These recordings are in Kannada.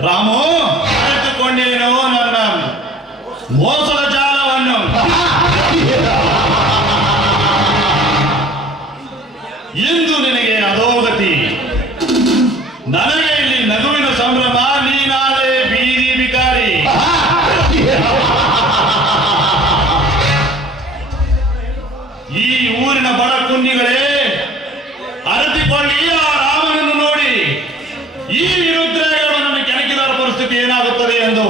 ರಾಮು ಪರಿಸ್ಥಿತಿ ಏನಾಗುತ್ತದೆ ಎಂದು?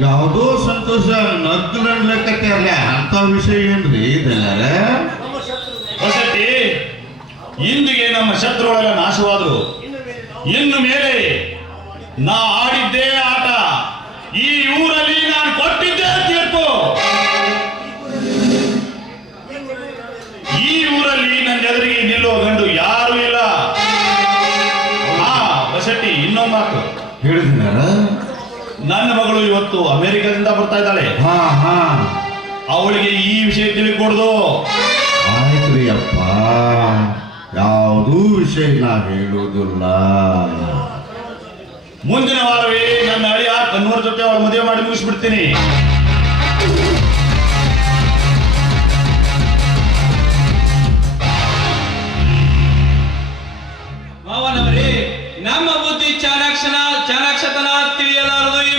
ಯಾವುದೋ ಸಂತೋಷ ನಗ್ಲನ್ಲಕತ್ತೆ ಅಲ್ಲ ಅಂತ ವಿಷಯ ಏನ್ರಿ ಇದೆಲ್ಲ ಹೊಸಟಿ ಇಂದಿಗೆ ನಮ್ಮ ಶತ್ರುಗಳೆಲ್ಲ ನಾಶವಾದರು. ಇನ್ನು ಮೇಲೆ ನಾ ಆಡಿದ್ದೇ ಬಸಟ್ಟಿ ಇನ್ನೊಂದು ಮಾತು. ಹೇಳಿದ ನನ್ನ ಮಗಳು ಇವತ್ತು ಅಮೆರಿಕದಿಂದ ಬರ್ತಾ ಇದ್ದಾಳೆ. ಹಾ ಹಾ. ಅವಳಿಗೆ ಈ ವಿಷಯ ತಿಳಿಕೊಡ್ದು. ಆಯ್ತ್ರಿ ಅಪ್ಪ. ಯಾವುದೂ ವಿಷಯ ನಾ ಹೇಳುವುದಿಲ್ಲ ಮುಂದಿನ ವಾರವೇ ನನ್ನ ಅಳಿಯ ಕನ್ನೂರ ಜೊತೆ ಅವಳ ಮದುವೆ ಮಾಡಿ ಮುಗಿಸ್ಬಿಡ್ತೀನಿ. ತಿಳಿಯಲಾರದು ಈ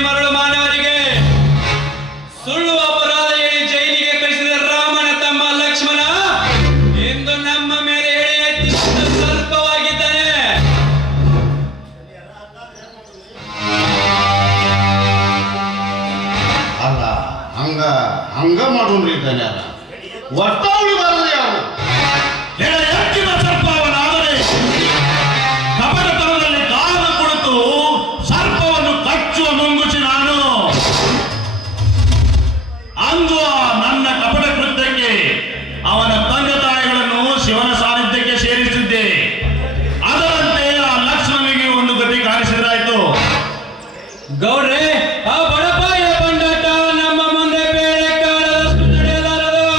ಗೌಡ್ರೆ, ಆ ಬಡಪಾಯ ಪಂಡಾಟ ನಮ್ಮ ಮುಂದೆ ಬೇರೆ ಕಾಣದಷ್ಟು ನಡೆಯಲಾರದು.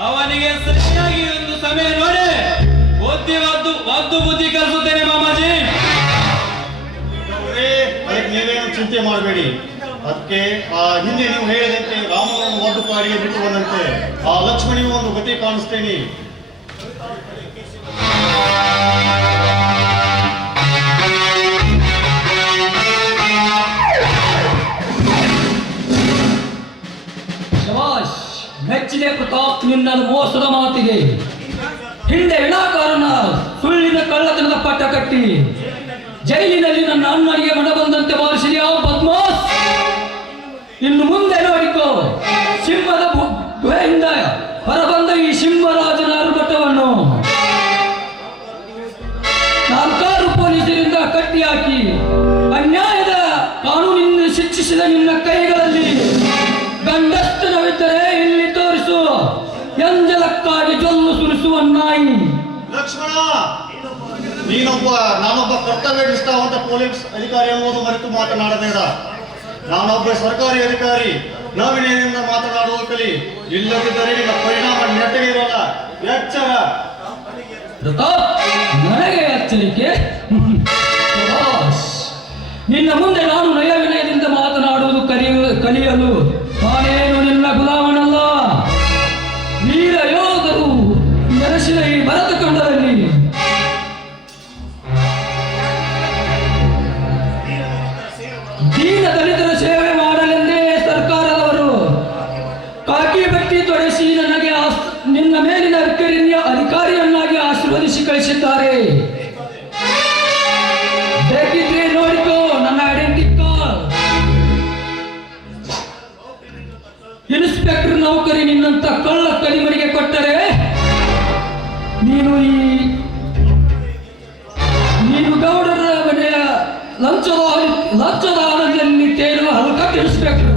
ಅವನಿಗೆ ಸರಿಯಾಗಿ ಒಂದು ಸಮಯ ನೋಡಿ. ಬುದ್ಧಿ ಒದ್ದು ಒದ್ದು ಬುದ್ಧಿ ಕಲಿಸುತ್ತೇನೆ ಮಾಮಾಜಿ. ನೀವೇನು ಚಿಂತೆ ಮಾಡಬೇಡಿ. ಅದಕ್ಕೆ, ಆ, ಹಿಂದೆ ನೀವು ಹೇಳಿದಂತೆ ರಾಮನನ್ನು ಒಂದು ಪಾಡಿಗೆ ಬಿಟ್ಟು ಆ ಲಕ್ಷ್ಮಣಿಯು ಒಂದು ಗತಿ ಕಾಣಿಸ್ತೇನೆ. ಮೆಚ್ಚಿದೆ ಪ್ರತಾಪ್ ನಿನ್ನ ಮೋಸದ ಮಾತಿಗೆ ಹಿಂದೆ ವಿನಾಕಾರಣ ಸುಳ್ಳಿನ ಕಳ್ಳತನದ ಪಟ್ಟ ಕಟ್ಟಿ. ಜೈಲಿನಲ್ಲಿ ನನ್ನ ಅಣ್ಣನಿಗೆ ಮನ ಬಂದಂತೆ ಬಾರಿಸಿದ ಪದ್ಮೋಸ್ ಇನ್ನು ಮುಂದೆ ನೋಡಿಕೋ. ಸಿಂಹದ ಗುಹೆಯಿಂದ ಹೊರಬಂದ ಈ ಸಿಂಹರಾಜನ ಅರುಬಟವನ್ನು ನಾಲ್ಕಾರು ಪೊಲೀಸರಿಂದ ಕಟ್ಟಿ ಹಾಕಿ ಅನ್ಯಾಯದ ಕಾನೂನಿನಿಂದ ಶಿಕ್ಷಿಸಿದ ನಿನ್ನ ಕೈಗಳಲ್ಲಿ ಗಂಡಸ್ತನವಿದ್ದರೆ ಎಂಜಲಕ್ಕಾಗಿ ಜೊಲ್ಲು ಸುರಿಸುವ ನಾಯಿ ಲಕ್ಷ್ಮಣ ನೀನೊಬ್ಬ ನಾನೊಬ್ಬ ಕರ್ತವ್ಯ ನಿಷ್ಠಾವಂತ ಪೊಲೀಸ್ ಅಧಿಕಾರಿ ಎಂಬುದು ಮರೆತು ಮಾತನಾಡಬೇಡ. ನಾನೊಬ್ಬ ಸರ್ಕಾರಿ ಅಧಿಕಾರಿ ನಾವಿನೇನಿಂದ ಮಾತನಾಡುವ ಕಲಿ ಇಲ್ಲದಿದ್ದರೆ ನಿನ್ನ ಪರಿಣಾಮ ನೆಟ್ಟಗಿರಲ್ಲ ಎಚ್ಚರ. ಪ್ರತಾಪ್ ನನಗೆ ಎಚ್ಚರಿಕೆ. ನಿನ್ನ ಮುಂದೆ ನಾನು ನಯ ವಿನಯದಿಂದ ಮಾತನಾಡುವುದು ಕಲಿಯು ಕಲಿಯಲು ನಾನೇನು ನಿನ್ನ ಗುಲಾಮನಲ್ಲ ಮೇಲಿನ ಅಧಿಕಾರಿಯ ಅಧಿಕಾರಿಯನ್ನಾಗಿ ಆಶೀರ್ವದಿಸಿ ಕಳಿಸಿದ್ದಾರೆ. ಬೇಕಿದ್ರೆ ನನ್ನ ಇನ್ಸ್ಪೆಕ್ಟರ್ ನೌಕರಿ ನಿನ್ನಂತ ಕಳ್ಳ ಕಲಿಮರಿಗೆ ಕೊಟ್ಟರೆ ನೀನು ಈ ನೀನು ಗೌಡರ ಮನೆಯ ಲಂಚದ ಲಂಚದ ಆನಂದದಲ್ಲಿ ತೇಲುವ ಹಲ್ಕಟ್ ಇನ್ಸ್ಪೆಕ್ಟರ್.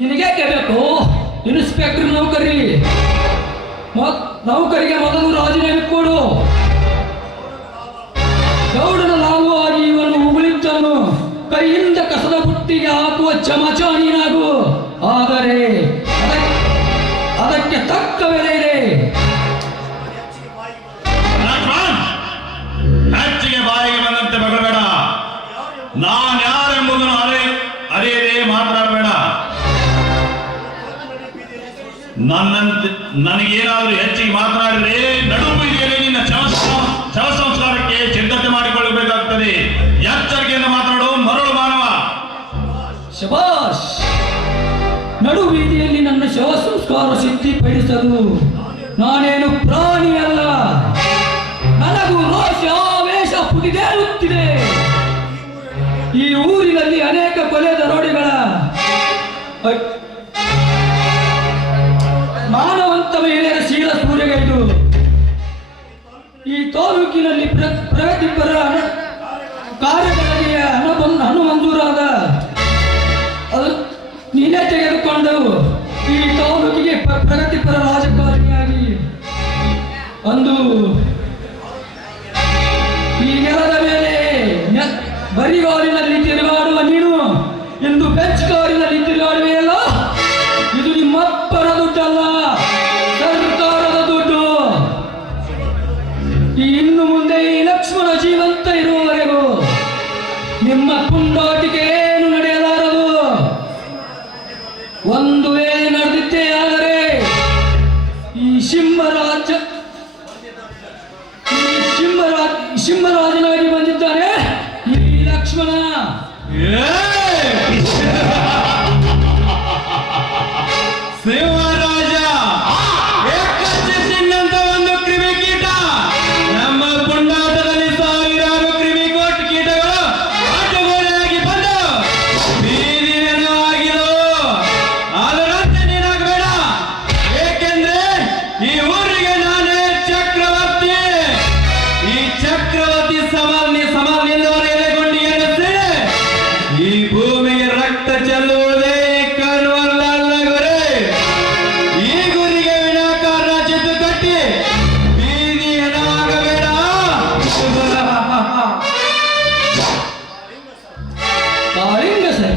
ನಿನಗೇಕೆ ಬೇಕು? ಇನ್ಸ್ಪೆಕ್ಟರ್ ನೌಕರಿ. ನೌಕರಿಗೆ ಮೊದಲು ರಾಜೀನಾಮೆ ಕೊಡು. ಗೌಡನ ಲಾಭವಾಗಿ ಇವನು ಉಗುಳಿದ್ದನು ಕೈಯಿಂದ ಕಸದ ಬುಟ್ಟಿಗೆ ಹಾಕುವ ಚಮಚ ನೀನಾಗು ಆದರೆ ನನ್ನಂತೆ ನನಗೇನಾದರೂ ಹೆಚ್ಚಿಗೆ ಮಾತನಾಡಿದ್ರೆ ನಡು ಬೀದಿಯಲ್ಲಿ ನಿನ್ನ ಶವ ಸಂಸ್ಕಾರಕ್ಕೆ ಸಿದ್ಧತೆ ಮಾಡಿಕೊಳ್ಳಬೇಕಾಗ್ತದೆ. ಎಚ್ಚರಿಕೆಯನ್ನು ಮಾತನಾಡು, ಮರಳು ಮಾನವ. ಶಬಾಷ್. ನಡು ಬೀದಿಯಲ್ಲಿ ನನ್ನ ಶವ ಸಂಸ್ಕಾರ ಸಿದ್ಧಿಪಡಿಸಲು ನಾನೇನು ಪ್ರಾಣಿ ಅಲ್ಲ. ನನಗೂ ರೋಷ, ಆವೇಶ ಪುಟಿದೇ ಈ ಊರಿನಲ್ಲಿ ಪ್ರಗತಿಪರ ಹಣ- ಈ ಸಿಂಹರಾಜ ಈ ಸಿಂಹರಾಜ ಸಿಂಹರಾಜನಾಗಿ ಬಂದಿದ್ದಾನೆ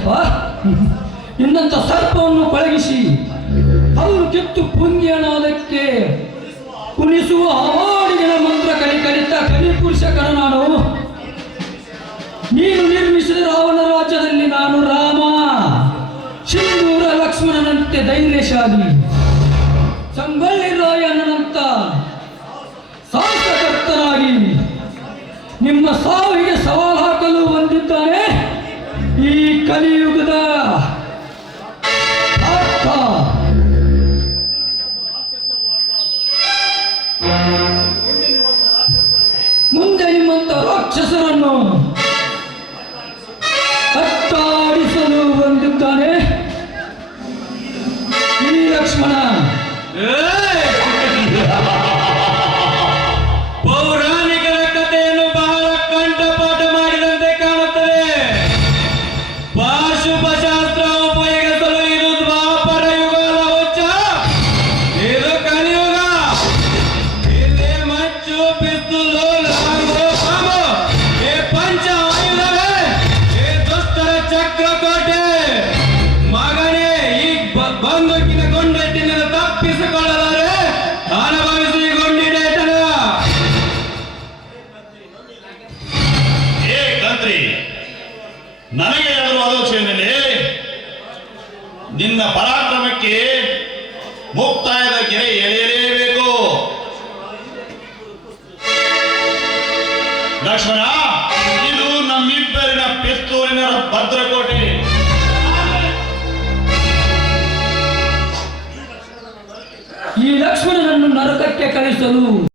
ಸರ್ಪ ಸರ್ಪವನ್ನು ಪಳಗಿಸಿ ಅವರು ಕಿತ್ತು ಪುಂಗಿಯನಾದಕ್ಕೆ ಕುಣಿಸುವ ಅವಾಡಿನ ಮಂತ್ರ ಕಲಿ ಕಲಿತ ಕಲಿಪುರುಷ ಕರನಾಡು ನೀನು ನಿರ್ಮಿಸಿದ ರಾವಣ ರಾಜ್ಯದಲ್ಲಿ ನಾನು ರಾಮ. ಸಿಂಧೂರ ಲಕ್ಷ್ಮಣನಂತೆ ಧೈರ್ಯಶಾಲಿ. ಸಂಗೊಳ್ಳಿ ರಾಯಣ್ಣನಂತ ಸಾಹಸಕರ್ತನಾಗಿ ನಿಮ್ಮ ಸಾವಿಗೆ ಸವಾಲು ಹಾಕಲು ಬಂದಿದ್ದಾನೆ. ಕಲಿಯುಗದ ಮುಂದೆ ನಿಮ್ಮಂತ ರಾಕ್ಷಸರನ್ನು ಅತ್ತಾಡಿಸಲು ಬಂದಿದ್ದಾನೆ. ಈ ಲಕ್ಷ್ಮಣ. ಬಂದೂಕಿನ ಗೊಂಡೆಟ್ಟಿನ ತಪ್ಪಿಸಿಕೊಳ್ಳಲಾರೆ. ಅನುಭವಿಸಿ ಏ ಕಂತ್ರಿ ನನಗೆ ಹೇಳುವ ಆಲೋಚನೆಯಲ್ಲಿ ನಿನ್ನ ಪರಾಕ್ರಮಕ್ಕೆ ಮುಕ್ತಾಯದ ಗೆರೆ ಎಳೆಯಲೇಬೇಕು. ಲಕ್ಷ್ಮಣ, ಇದು ನಮ್ಮಿಬ್ಬರಿನ ಪಿಸ್ತೂಲಿನ ಭದ್ರಕೋಟೆ que é carência no mundo?